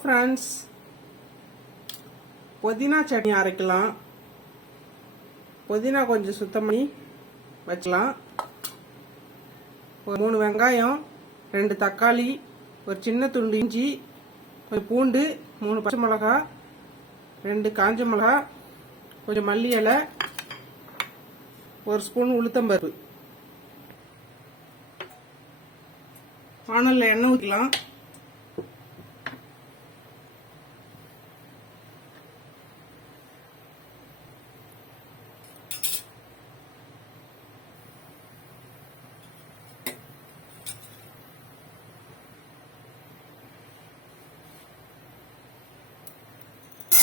Friends புதினா சட்னி அரைக்கலாம். புதினா கொஞ்சம் சுத்தம் பண்ணி வச்சலாம் ஒரு மூணு வெங்காயம் ரெண்டு தக்காளி ஒரு சின்ன துண்டு இஞ்சி கொஞ்சம் பூண்டு மூணு பச்சை மிளகா ரெண்டு காஞ்ச மிளகா கொஞ்சம் மல்லி இலை ஒரு ஸ்பூன் உளுத்தம்பருப்பு. வானலில் எண்ணெய் ஊற்றிக்கலாம்.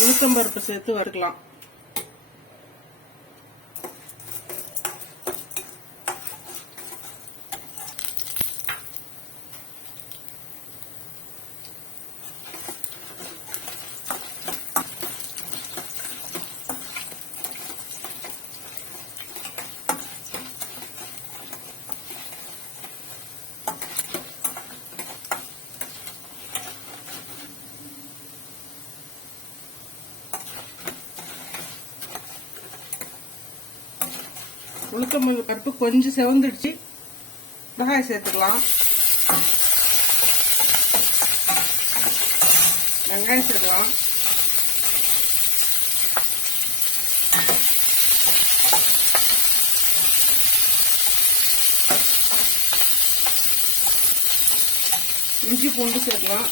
உளுத்தம்பருப்பு சேர்த்து வறுக்கலாம். உளுத்தம் பருப்பு கொஞ்சம் செவந்துடுச்சு. வெங்காயம் சேர்த்துக்கலாம். வெங்காயம் சேர்க்கலாம் இஞ்சி பூண்டு சேர்க்கலாம்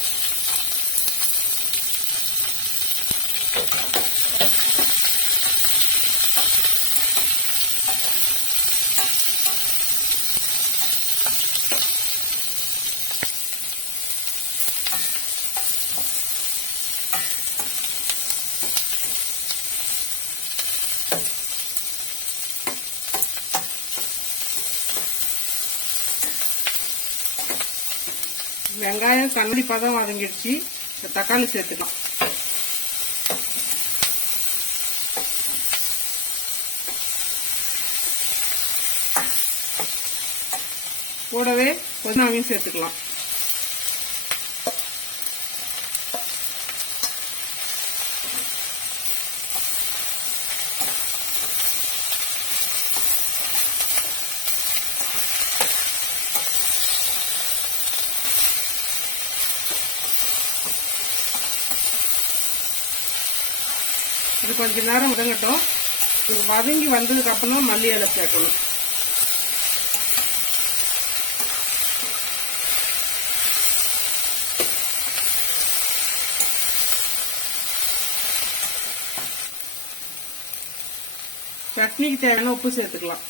வெங்காயம் கண்ணாடி பதம் வதங்கிடுச்சு. இந்த தக்காளி சேர்த்துக்கலாம். கூடவே புதினாவையும் சேர்த்துக்கலாம். இது கொஞ்ச நேரம் வதங்கட்டும் இது வதங்கி வந்ததுக்கு அப்புறம் மல்லி இலை சேர்க்கணும். சட்னிக்கு தேவையான உப்பு சேர்த்துக்கலாம்.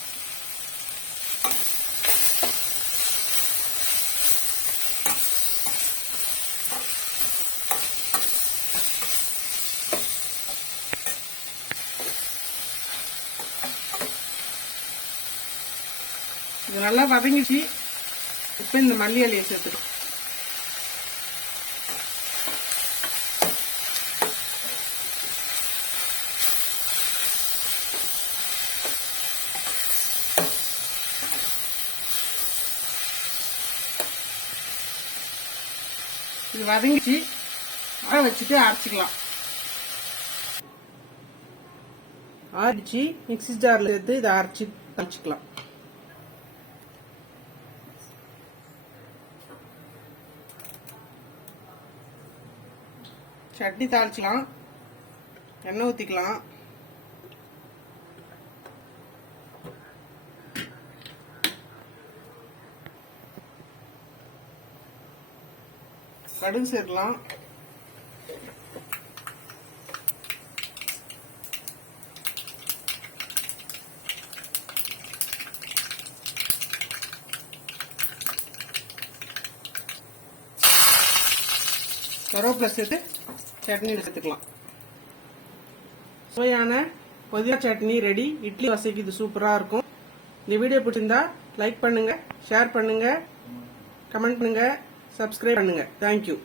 இது நல்லா வதங்கிச்சு. இப்போ இந்த மல்லி இலையை சேர்த்துக்கலாம் இது வதங்கிச்சு. ஆற வச்சுட்டு அரைச்சிக்கலாம். ஆடிச்சு மிக்ஸி ஜாரில் சேர்த்து இதை அரைச்சி தச்சுக்கலாம் சட்னி தாளிச்சிக்கலாம். எண்ணெய் ஊற்றிக்கலாம் கடுகு சேர்க்கலாம் கருவேப்பிலை சேர்த்து சட்னி எடுத்துக்கலாம். சுவையான புதினா சட்னி ரெடி இட்லி வசைக்கு இது சூப்பராக இருக்கும். இந்த வீடியோ பிடிச்சிருந்தா லைக் பண்ணுங்க ஷேர் பண்ணுங்க கமெண்ட் பண்ணுங்க சப்ஸ்கிரைப் பண்ணுங்க. தேங்க்யூ